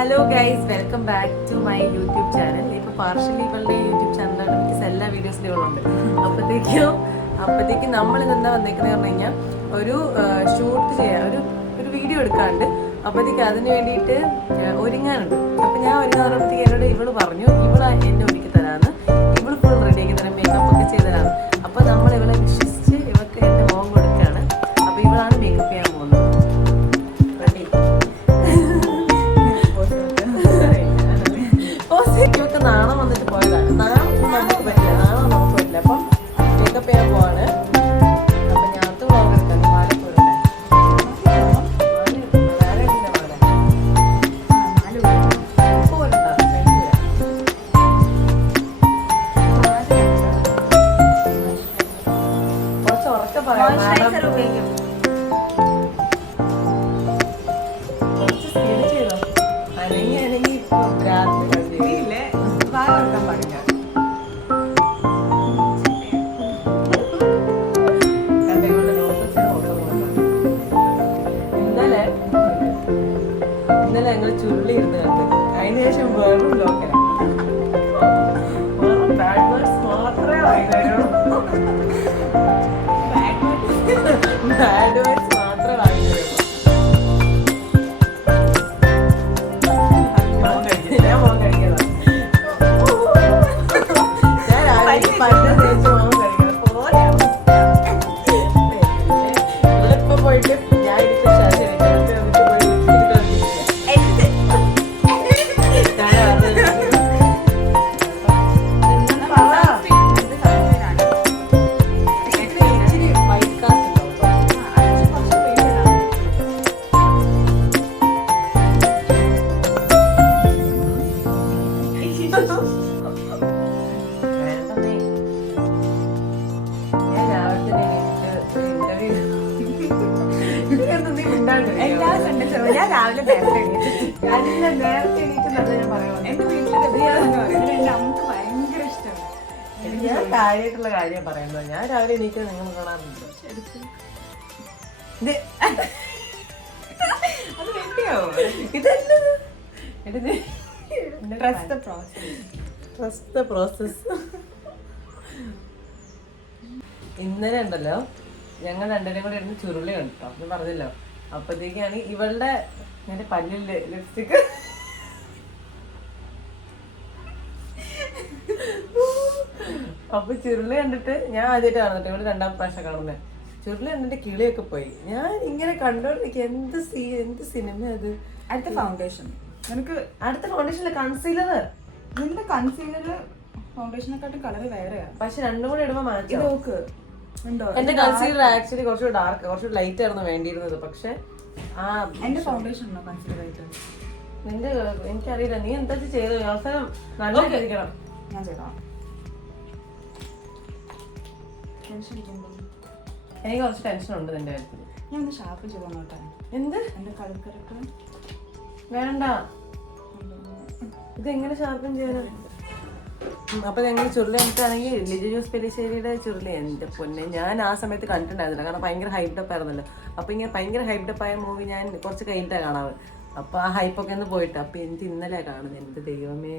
Hello guys, welcome back to my YouTube channel. ഇപ്പോൾ partially ഇവളുടെ YouTube ചാനലാണ് എനിക്ക് എല്ലാ വീഡിയോസിലും ഇവളുണ്ട്. അപ്പോഴത്തേക്കും നമ്മൾ ഇതെന്താ വന്നേക്കുന്നത് പറഞ്ഞു കഴിഞ്ഞാൽ ഒരു ഷൂട്ട് ചെയ്യാൻ ഒരു വീഡിയോ എടുക്കാണ്ട് അപ്പോഴത്തേക്ക് അതിന് വേണ്ടിയിട്ട് ഒരുങ്ങാനുണ്ട്. അപ്പം ഞാൻ ഒരുങ്ങാറുമ്പോഴത്തേക്ക് എന്നോട് ഇവള് പറഞ്ഞു എന്നെ ഒരുക്കി തരാമെന്ന്. ഇവള് ഫുൾ റെഡിയാക്കി തരാം, മേക്കപ്പ് ഒക്കെ ചെയ്ത് തരാമെന്ന്. അപ്പോൾ നമ്മൾ ഇവളെ വിശ്വസിച്ച് ഇവൾക്ക് എൻ്റെ മോൻ കൊടുക്കുകയാണ്. അപ്പോൾ ഇവളാണ് മേക്കപ്പ് ചെയ്യാൻ പോകുന്നത്. ഇവർക്ക് നാണം വന്നിട്ട് പോയതാണ്. നാണം നമുക്ക് പറ്റില്ല, നാണം നമുക്ക് പറ്റില്ല. അപ്പം മേക്കപ്പ് ചെയ്യാൻ പോവാണ്. അപ്പൊ ഞാനത്ത് വ്ളോഗ് എടുക്കാം. കുറച്ച് ഉറക്കെ പറയാം. കുറച്ച് സ്പീഡ് ചെയ്തോ. അനങ്ങി ഇപ്പൊ രാത്രി ഇന്നലെ ഞങ്ങൾ ചുരുളി ഇരുന്ന് കണ്ടത്. അതിന് ശേഷം വേറും ലോക്കലാണ്. ബാഡ് വേർഡ്സ് മാത്രമേ വാങ്ങിത്തരുള്ളൂ. ബാഡ് വേർഡ്സ് മാത്രമേ വാങ്ങിത്തരുള്ളൂ. ഞാൻ മോൻ കഴിക്കണം. ഞാൻ രാവിലെ പണ്ട് തേച്ച് മോൻ കഴിക്കണം. പോലെ ഇപ്പൊ പോയിട്ട് ഞാൻ എനിക്ക് ഞാൻ രാവിലെ നേരത്തെ എണീറ്റെന്നല്ല ഞാൻ പറയുന്നത്. എന്റെ വീട്ടിൽ എന്റെ അമ്മക്ക് ഭയങ്കര ഇഷ്ടമാണ്. ഞാൻ കാര്യമായിട്ടുള്ള കാര്യം പറയുന്നത്. ഞാൻ രാവിലെ എണീറ്റ് നിങ്ങൾ കാണാറുണ്ട്. അത് വേണ്ടിയോ? Trust process. ഇന്നലെ ഉണ്ടല്ലോ ഞങ്ങൾ രണ്ടുപേരും കൂടെ ഇരുന്ന് ചുരുളി കണ്ടോ, ഞാൻ പറഞ്ഞല്ലോ. അപ്പത്തേക്കാണ് ഇവളുടെ എന്റെ പല്ലില് ലിപ്സ്റ്റിക് അപ്പൊ ചുരുളി കണ്ടിട്ട് ഞാൻ ആദ്യമായിട്ട് കാണുന്നിട്ട് ഇവള് രണ്ടാം പ്രാവശ്യം കാണുന്നത്. ചുരുളി കണ്ടിട്ട് കിളിയൊക്കെ പോയി. ഞാൻ ഇങ്ങനെ കണ്ടോണ്ടിരിക്കും. എന്ത് സിനിമ അത്. അടുത്ത ഫൗണ്ടേഷൻ നിനക്ക് അടുത്ത ഫൗണ്ടേഷനിലെ കൺസീലർ. നിന്റെ കൺസീലർ ഫൗണ്ടേഷനെക്കാട്ടും കളർ വേറെയാണ്. പക്ഷെ രണ്ടും കൂടെ ഇടുമ്പോ മാറ്റി നോക്ക്. എന്റെ കൺസീലർ ആക്ച്വലി കുറച്ച് ഡാർക്ക്, കുറച്ച് ലൈറ്റ് ആയിരുന്നു വേണ്ടിയിരുന്നത്. പക്ഷെ എന്റെ ഫൗണ്ടേഷൻ ഉണ്ടോ കൺസീലർ ആയിട്ട്? നിന്റെ എനിക്കറിയില്ല. നീ എന്താ ചെയ്തോ? അവസാനം നല്ല കഴിക്കണം. ഞാൻ ചെയ്തോളാം. ടെൻഷൻ അടിക്കുമ്പോ എനിക്ക് കുറച്ച് ടെൻഷൻ ഉണ്ട് നിന്റെ കാര്യത്തിൽ. ഞാൻ ഒന്ന് ഷാർപ്പ് ചെയ്തോട്ടെ. എന്ത് എന്റെ കളിക്കരക്ക് വേണ്ട. ഇതെങ്ങനെ ഷാർപ്പൻ ചെയ്യാനാണ്? അപ്പൊ ഞങ്ങൾ ചുരുളി കണ്ടിട്ടാണെങ്കിൽ ലിജു ജോസ് പെല്ലിശ്ശേരിയുടെ ചുരുളി. എന്റെ പൊന്നെ, ഞാൻ ആ സമയത്ത് കണ്ടിട്ടുണ്ടായിരുന്നില്ല. കാരണം ഭയങ്കര ഹൈപ്ഡപ്പ് ആയിരുന്നല്ലോ. അപ്പൊ ഇങ്ങനെ ഭയങ്കര ഹൈപ്ഡപ്പ് ആയ മൂവി ഞാൻ കുറച്ച് കഴിഞ്ഞിട്ടാണ് കാണാറ്. അപ്പൊ ആ ഹൈപ്പൊക്കെ ഒന്ന് പോയിട്ട് അപ്പൊ എനിക്ക് ഇന്നലെ കാണുന്നത്. എന്റെ ദൈവമേ,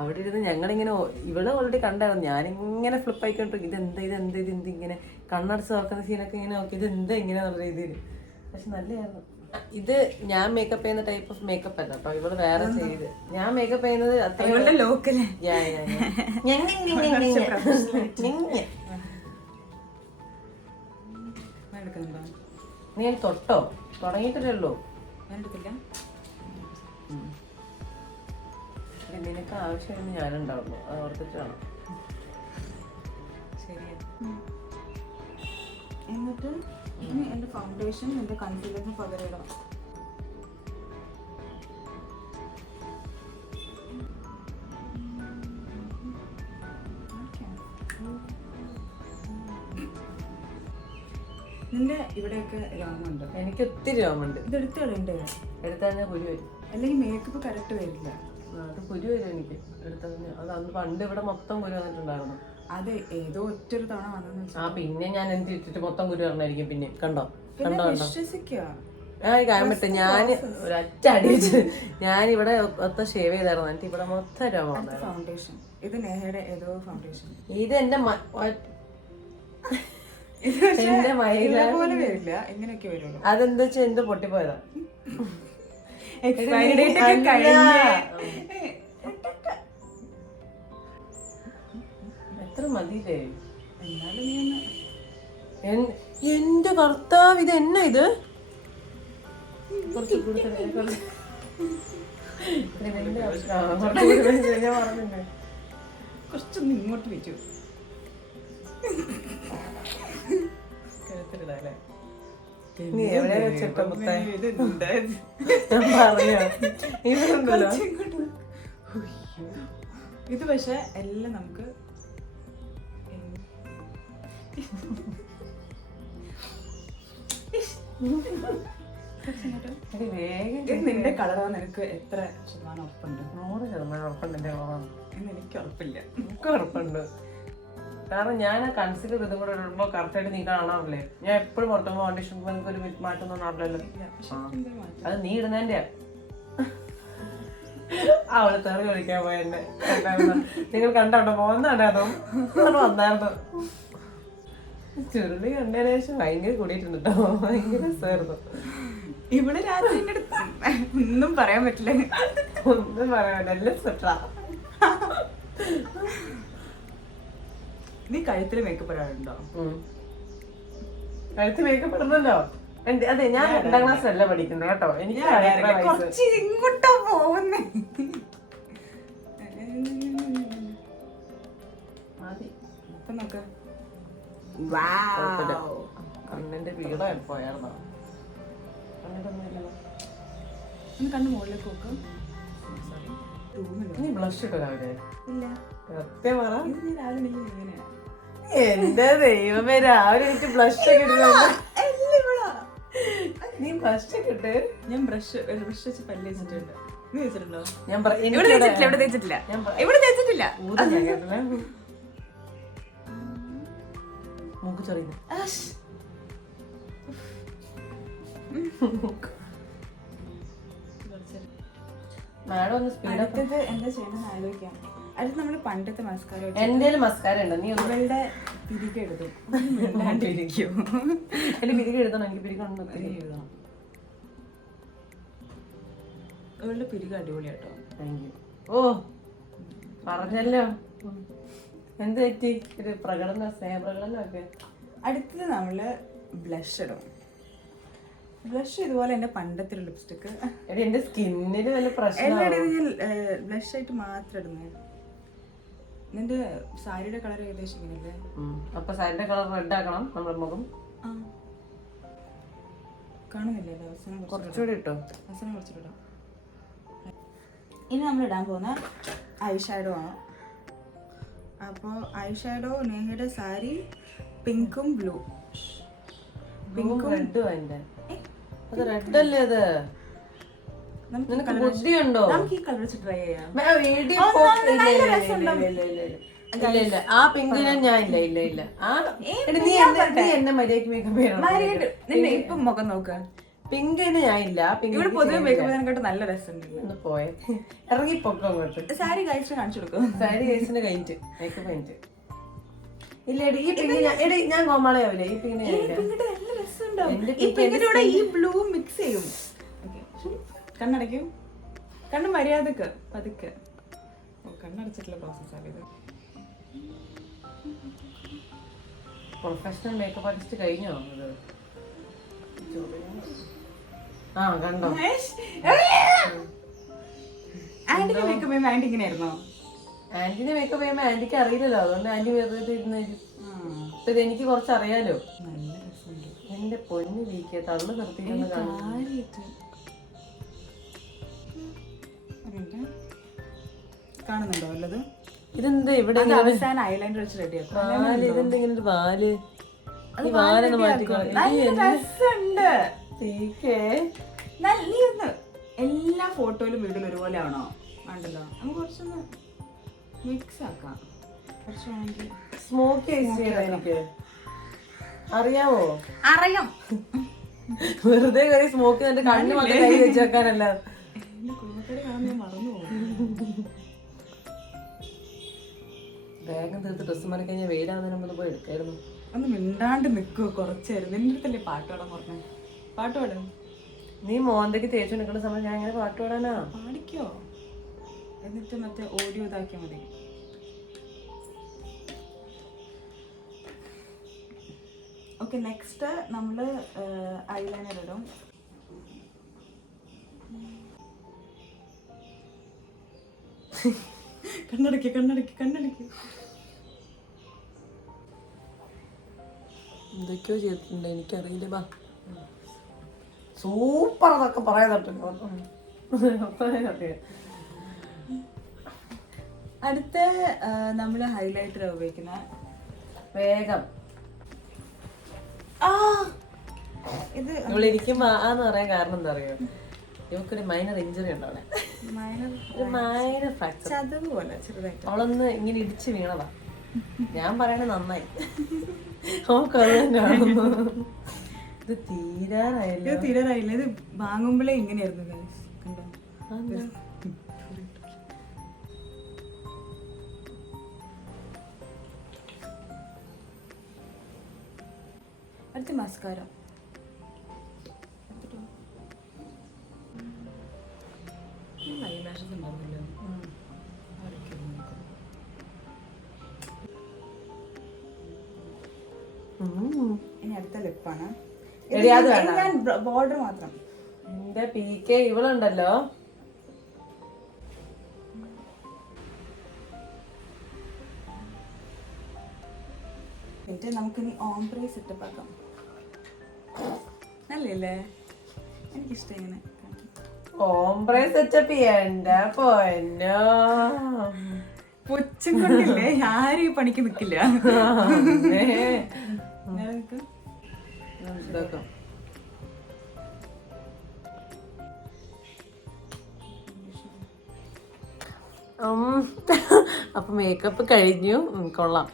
അവിടെ ഇരുന്ന് ഞങ്ങളിങ്ങനെ ഇവള് ഓൾറെഡി കണ്ടായിരുന്നു. ഞാനിങ്ങനെ ഫ്ലിപ്പ് ആയിക്കൊണ്ടിരിക്കും. ഇതെന്ത് ഇങ്ങനെ കണ്ണടച്ച് നോക്കുന്ന സീനൊക്കെ ഇങ്ങനെ നോക്കി ഇതെന്താ ഇങ്ങനെ നല്ല രീതിയിൽ. പക്ഷെ നല്ലതായിരുന്നു. ഇത് ഞാൻ മേക്കപ്പ് ചെയ്യുന്ന ടൈപ്പ് ഓഫ് മേക്കപ്പ് അല്ല കേട്ടോ. ഇവള് വേറെ ചെയ്ത്. ഞാൻ മേക്കപ്പ് ചെയ്യുന്നത് അത്ര ലോക്കല്. നീ തൊട്ടോ? തുടങ്ങിയിട്ടില്ലല്ലോ. നിനക്ക് ആവശ്യമായിരുന്നു ഞാനുണ്ടാവുള്ളൂ. അത് ഓർത്തിട്ട് വേണം. ശരിയാ. എന്നിട്ട് എന്റെ ഫൗണ്ടേഷൻ എന്റെ കൺസീലറിന് പകരം ഇടണം. നിന്റെ ഇവിടെയൊക്കെ രോമമുണ്ട്. എനിക്ക് ഒത്തിരി രോമുണ്ട്. ഇത് എടുത്തോളൂ. എടുത്താൽ കുരു വരും. അല്ലെങ്കിൽ മേക്കപ്പ് കറക്റ്റ് വരില്ല. അത് കുരു വരും എനിക്ക് എടുത്തതിന്. അത് അന്ന് പണ്ട് ഇവിടെ മൊത്തം കുരു വന്നിട്ടുണ്ടായിരുന്നു. അത് ഏതോ ഒറ്റൊരു തവണ വന്നെന്ന് വെച്ചാൽ പിന്നെ ഞാൻ എന്ത് ഇട്ടിട്ട് മൊത്തം കുരു പറഞ്ഞായിരിക്കും. പിന്നെ കണ്ടോ വിശ്വസിക്കുക. കാര്യം പറ്റും. ഞാൻ ഒരൊറ്റ അടി വെച്ച് ഞാനിവിടെ മൊത്തം ഷേവ് ചെയ്തായിരുന്നു. എനിക്ക് ഇവിടെ മൊത്തം രോഗം. ഫൗണ്ടേഷൻ ഇത് നേഹയുടെ ഏതോ ഫൗണ്ടേഷൻ. ഇത് എന്റെ എന്റെ മയില പോലെ വരില്ല, എങ്ങനെയൊക്കെ വരുള്ളൂ. അതെന്താ വെച്ചാ എന്ത് പൊട്ടിപ്പോയതാ. എത്ര മതിയില്ലേ? എന്റെ ഭർത്താവ് ഇത് എന്നാ ഇത്? കുറച്ചൊന്ന് ഇങ്ങോട്ട് വെച്ചു. നീ എവിടെ വെച്ചിട്ടോ മുത്തേ? ഇത് പക്ഷെ എല്ലാം നമുക്ക് നിന്റെ കളറാ. നിനക്ക് എത്ര ശതമാനം ഉറപ്പുണ്ട്? 100% ഉറപ്പുണ്ട് എന്റെ കളറാണ് എന്ന് എനിക്ക് ഉറപ്പില്ല. എനിക്ക് ഉറപ്പുണ്ട്. കാരണം ഞാൻ ആ കൺസിഡർ ഇതും കൂടെ ഇടുമ്പോ കറക്റ്റായിട്ട് നീ കാണാറില്ലേ? ഞാൻ എപ്പോഴും പുറത്തുമ്പോ ഫൗണ്ടേഷൻ എനിക്ക് ഒരു മാറ്റൊന്നും കാണാറില്ലല്ലോ. അത് നീ ഇടുന്നതിന്റെ അവള് തെറി കളിക്കാൻ പോയ എന്നെ നിങ്ങൾ കണ്ടോട്ടോ പോകുന്നുണ്ടായിരുന്നു വന്നായിരുന്നു. ചുരുളി കണ്ടതിന് ശേഷം ഭയങ്കര കൂടിയിട്ടുണ്ട് കേട്ടോ. ഭയങ്കര രസമായിരുന്നു. ഇവിടെ രാത്രിന്റെ അടുത്ത് ഒന്നും പറയാൻ പറ്റില്ല. ഒന്നും പറയാൻ പറ്റില്ല. എല്ലാം സെറ്റാ. നീ കഴുത്തില് മേക്കപ്പ് ഇടാറുണ്ടോ? കഴുത്ത് മേക്കപ്പ് ഇടുന്നല്ലോ. അതെ, ഞാൻ 2ാം ക്ലാസ്സിലല്ല പഠിക്കുന്നത് കേട്ടോ. എനിക്ക് ഇങ്ങോട്ടാ പോകുന്നേ. ഇപ്പൊ നോക്ക കണ്ണിന്റെ വീടായി പോയായിരുന്നോ? കണ്ണ് മുകളിലേക്ക് നോക്കാം. നീ ബ്ലഷ് ഇട്ടോ രാവിലെ? ഇല്ല. സത്യം പറ. രാവിലെ എങ്ങനെയാ? എന്റെ ദൈവമേ, രാവിലെ എനിക്ക് ബ്ലഷ് ഒക്കെ ഇടുന്നുണ്ട്. നീ ബ്ലഷ് ഒക്കെ ഇട്ട്? ഞാൻ ബ്രഷ് വെച്ച് പല്ല് വെച്ചിട്ടുണ്ട്. നീ വെച്ചിട്ടുണ്ടോ? ഞാൻ ഇവിടെ തേച്ചിട്ടില്ല. മൂക്ക് ചൊറിയുന്നു. മാഡം ഒന്ന് സ്പീഡ് അടുത്തത് എന്താ ചെയ്യണമെന്ന് ആലോചിക്കാം. അടുത്ത് നമ്മള് പണ്ടത്തെ മസ്കാര. എന്തേലും മസ്കാര ഉണ്ടോ? നീ ഇവളുടെ പിരിക എഴുതും. പിരിക എഴുതണം. എനിക്ക് പിരിക എഴുതണം. ഇവളുടെ പിരിക അടിപൊളിയാട്ടോ. Thank you. ഓ പറഞ്ഞല്ലോ. എന്ത് പറ്റി? ഒരു പ്രകടന സ്നേഹപ്രകടനം ഒക്കെ. അടുത്തത് നമ്മള് ബ്ലഷ് ഇടും. ബ്ലഷ് ഇതുപോലെ എന്റെ പണ്ടത്തെ ലിപ്സ്റ്റിക്ക്. എന്റെ സ്കിന്നിന് വല്ല പ്രശ്നം? ബ്ലഷ് ആയിട്ട് മാത്രം ഇടുന്നേ. നിന്റെ സാരിയുടെ കളർ ഏകദേശം ഇങ്ങനല്ലേ? അപ്പൊ സാരിയുടെ കളർ റെഡ് ആക്കണം നമ്മുടെ മുഖം. കാണുന്നില്ലേ? അവസാനം കുറച്ചുകൂടി ഇട്ടോ. അവസാനം കുറച്ചുകൂടി. ഇനി നമ്മൾ ഇടാൻ പോകുന്ന ഐ ഷാഡോ ആണ്. അപ്പോൾ ഐ ഷാഡോ നേഹയുടെ സാരി പിങ്കും ബ്ലൂ. പിങ്കും റെഡും അതിന്റെ. അത് റെഡ് അല്ലേ? അത് നിനക്ക് ബുദ്ധിയുണ്ടോ? നമുക്ക് ഈ കളർ വെച്ച് ട്രൈ ചെയ്യാം. ഇല്ല ആ പിങ്ക് ഞാൻ ഇല്ല. നീ എന്നെ മര്യാദക്ക് മേക്കപ്പ് ചെയ്യണം. ഇപ്പൊ മുഖം നോക്ക. പിങ്കിന് ഞാൻ ഇല്ല. ഇവിടെ പൊതുവെ മേക്കപ്പ് ചെയ്യാനായിട്ട് നല്ല രസമുണ്ട്. ഒന്ന് പോയെ ഇറങ്ങി പൊക്കോ അങ്ങോട്ട്. സാരി കഴിച്ച് കാണിച്ചു കൊടുക്കും. സാരി കഴിച്ചിന് കഴിഞ്ഞിട്ട് മേക്കപ്പ് കഴിഞ്ഞിട്ട്. ഇല്ല ഈ പിങ്ക് ഞാൻ കോമാളയാവില്ലേ? ഈ പിങ്കിന് നല്ല രസമുണ്ടാവും. ഈ ബ്ലൂ മിക്സ് ചെയ്യും. കണ്ണടയ്ക്കും. കണ്ണ് മര്യാദക്ക് പതുക്കെ. കണ്ണടച്ചിട്ടുള്ള പ്രോസസ്സാണ് ഇത്. പ്രൊഫഷണൽ മേക്കപ്പ് ആർട്ടിസ്റ്റ് കഴിഞ്ഞോ? കണ്ടോ? ആന്റിക്ക് മേക്കപ്പ് ചെയ്യുമ്പോ ആന്റി ഇങ്ങനെയായിരുന്നോ? ആന്റിനെ മേക്കപ്പ് ചെയ്യുമ്പോ ആന്റിക്ക് അറിയില്ലല്ലോ. അതുകൊണ്ട് ആന്റി വെറുതെ ഇരുന്ന് ഇത് എനിക്ക് കുറച്ച് അറിയാലോ. എന്റെ പൊന്ന് വീക്കിയ തള്ളു നിർത്തിക്കുന്ന കാണുന്നുണ്ടോ വല്ലത്? ഇതെന്താ ഇവിടെ അവസാനം ഐലൈനർ വെച്ച് റെഡിയാക്കും. ഇതെന്താ ഇങ്ങനെ ഒരു വാല്? ഈ വാലൊന്ന് മാറ്റിക്കോളുണ്ട്. എല്ലാ ഫോട്ടോയിലും വീട്ടിൽ ഒരുപോലെ ആണോ? വേണ്ടല്ലോ, നമുക്ക് കുറച്ചൊന്ന് മിക്സ് ആക്കാം. കുറച്ച് വേണമെങ്കിൽ സ്മോക്ക് ടേസ്റ്റ് ചെയ്യണം. എനിക്ക് അറിയാവോ? അറിയാം. വെറുതെ കയറി സ്മോക്ക് ചെയ്തിട്ട് കണ്ണ് മാത്രം കൈ വെച്ച് വെക്കാനല്ല. എന്റെ കുടുംബക്കാരെ കാണാൻ ഞാൻ മറന്നു പോകും. വേഗം തീർത്ത് ഡ്രസ്സ് മാറി കഴിഞ്ഞാൽ വെയിലാവുന്നതിന് മുമ്പ് പോയി എടുക്കായിരുന്നു. ഒന്ന് മിണ്ടാണ്ട് നിൽക്കുവോ കുറച്ചേരും. നിന്റെ അടുത്തല്ലേ പാട്ട് പാടാൻ പറഞ്ഞേ? പാട്ട് പാടും. നീ മോന്തയ്ക്ക് തേച്ചു നിൽക്കുന്ന സമയം ഞാൻ എങ്ങനെ പാട്ട് പാടാനാ? പാടിക്കോ, എന്നിട്ട് മറ്റേ ഓഡിയോ ഇതാക്കിയാൽ മതി. ഓക്കെ, നെക്സ്റ്റ് നമ്മള് ഐലൈനർ ഇടും. കണ്ണടക്കി കണ്ണടക്കി കണ്ണടക്കി. എന്തൊക്കെയോ ചെയ്തിട്ടുണ്ട്, എനിക്കറിയില്ല. ബാ സൂപ്പർ എന്നൊക്കെ പറയാൻ അടുത്ത നമ്മള് ഹൈലൈറ്റർ ഉപയോഗിക്കുന്ന വേഗം ഇത് ഇവളിരിക്കുമ്പോ ആന്ന് പറയാൻ കാരണം എന്താ അറിയോ, ഇവക്കൊരു മൈനർ ഇഞ്ചുറി ഉണ്ട് അവിടെ, ഒരു മൈനർ ഫ്രാക്ചർ, ചതവ് പോലെ ചെറുതായിട്ട്. അവളൊന്ന് ഇങ്ങനെ ഇടിച്ച് വീണതാ. ഞാൻ പറയണത് നന്നായി, അവൾക്കത് തന്നെയാണെന്ന്. ഇത് തീരാറായല്ലോ. ഇത് തീരാറായില്ല. ഇത് വാങ്ങുമ്പോഴേ ഇങ്ങനെയായിരുന്നു guys. കണ്ടോ? അടുത്ത മസ്കാര. ഐലാഷസ് ഉണ്ടാവില്ല. ഇനി അടുത്ത ലിപ്പാണ്. ഞാൻ ബോർഡർ മാത്രം. എന്റെ PK ഇവളുണ്ടല്ലോ, എന്നിട്ട് നമുക്കിനി ഓംബ്രേ സെറ്റപ്പ് ആക്കാം. നല്ലല്ലേ? എനിക്കിഷ്ടം ഇങ്ങനെ ഓംബ്രേ സെറ്റപ്പ് ചെയ്യണ്ട പൊന്നോ. പൊച്ചും കൊണ്ടില്ലേ ആരും ഈ പണിക്ക് നിക്കില്ല. അപ്പൊ മേക്കപ്പ് കഴിഞ്ഞു. കൊള്ളാം,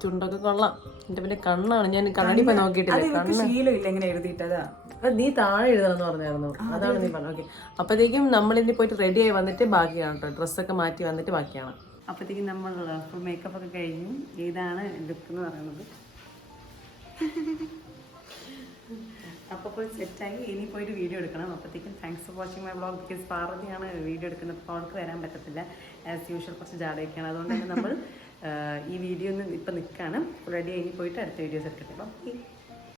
ചുണ്ടൊക്കെ കൊള്ളാം. എന്റെ പിന്നെ കണ്ണാണ്, ഞാൻ കണ്ണാടി പോയി നോക്കിയിട്ടില്ല. ശീലമില്ല ഇങ്ങനെ എഴുതിയിട്ടതാ. നീ താഴെ എഴുതണമെന്ന് പറഞ്ഞായിരുന്നു, അതാണ് നീ പറഞ്ഞു. ഓക്കെ, അപ്പോഴത്തേക്കും നമ്മളിനി പോയിട്ട് റെഡി ആയി വന്നിട്ട് ബാക്കിയാണ് കേട്ടോ, ഡ്രസ്സൊക്കെ മാറ്റി വന്നിട്ട് ബാക്കിയാണ്. അപ്പോഴത്തേക്കും നമ്മൾ ഫുൾ മേക്കപ്പ് ഒക്കെ കഴിഞ്ഞു. ഇതാണ് ലുക്ക് എന്ന് പറയുന്നത്. അപ്പോൾ പോയി സെറ്റായി, ഇനി പോയിട്ട് വീഡിയോ എടുക്കണം. അപ്പോഴത്തേക്കും thanks for watching my vlog. Because പാർവതിയാണ് വീഡിയോ എടുക്കുന്നത്, അപ്പോൾ അവൾക്ക് വരാൻ പറ്റത്തില്ല. ആസ് യൂഷ്വൽ കുറച്ച് ജാടയൊക്കെയാണ്, അതുകൊണ്ട് തന്നെ നമ്മൾ ഈ വീഡിയോ ഒന്നും ഇപ്പം നിൽക്കുകയാണ്. റെഡി ആയി പോയിട്ട് അടുത്ത വീഡിയോസ് എടുക്കട്ടെ. അപ്പം